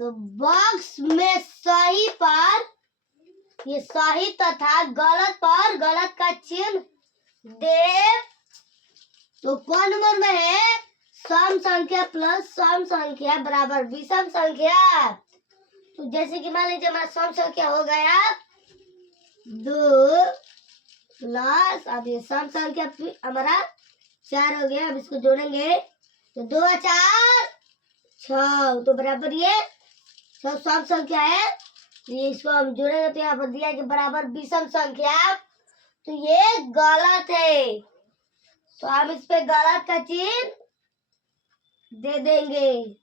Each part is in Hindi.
तो बॉक्स में सही पर ये सही तथा गलत पर गलत का चिन्ह दे। तो कौन नंबर में है? सम संख्या प्लस सम संख्या बराबर विषम संख्या। तो जैसे कि मान लीजिए हमारा सम संख्या हो गया 2 प्लस, अब ये सम संख्या हमारा 4 हो गया। अब इसको जोड़ेंगे तो 2 और 4 6, तो बराबर ये सब सम संख्या है। तो ये इसको हम जोड़ेंगे तो यहाँ पर दिया कि बराबर विषम संख्या, तो ये गलत है। तो हम इस पे गलत का चिन्ह दे देंगे।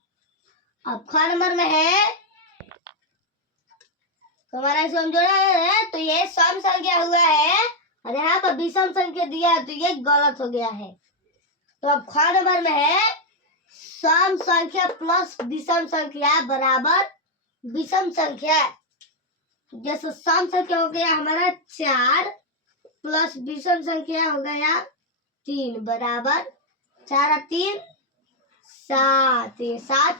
अब ख नंबर में है तो हमारा इसको हम जोड़ा है तो ये सम संख्या हुआ है और यहाँ पर विषम संख्या दिया है तो ये गलत हो गया है। तो अब ख नंबर में है सम संख्या प्लस विषम संख्या बराबर विषम संख्या। जैसे सम संख्या हो गया हमारा 4 प्लस विषम संख्या हो गया 3 बराबर 4 और 3 7। ये 7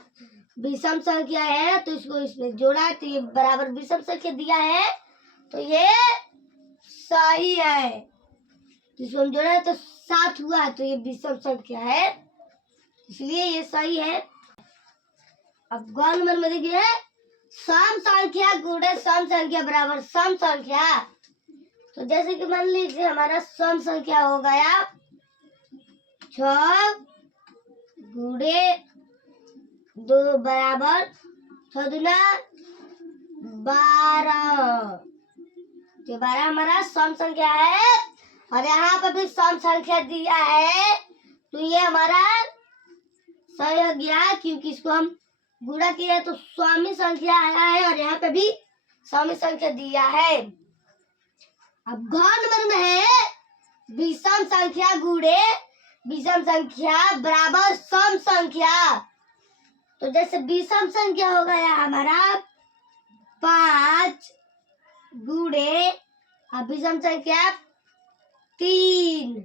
विषम संख्या है तो इसको इसमें जोड़ा है तो ये बराबर विषम संख्या दिया है तो ये सही है। तो इसको हम जोड़ा है तो 7 हुआ है तो ये विषम संख्या है, इसलिए ये सही है। अब ग नंबर में देखिए सम संख्या गुणे सम संख्या बराबर सम संख्या। तो जैसे कि मान लीजिए हमारा सम संख्या हो गया 6 गुणे 2 बराबर 6 दूना 12। तो 12 हमारा सम संख्या है और यहाँ पर भी सम संख्या दिया है तो ये हमारा सही हो गया क्योंकि इसको हम गुणा किया तो स्वामी संख्या आया है और यहाँ पे भी स्वामी संख्या दिया है। अब घ नंबर में है विषम संख्या गुणे विषम संख्या बराबर सम संख्या। तो जैसे विषम संख्या हो गया हमारा 5 गुणे अब विषम संख्या 3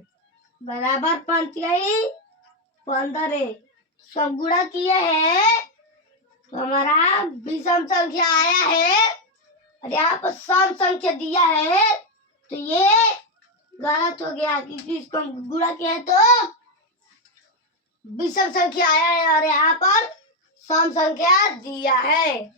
बराबर 15 सब गुणा किए हैं तो हमारा विषम संख्या आया है और यहाँ पर सम संख्या दिया है तो ये गलत हो गया क्योंकि इसको हम गुणा किया है तो विषम संख्या आया है और यहाँ पर सम संख्या दिया है।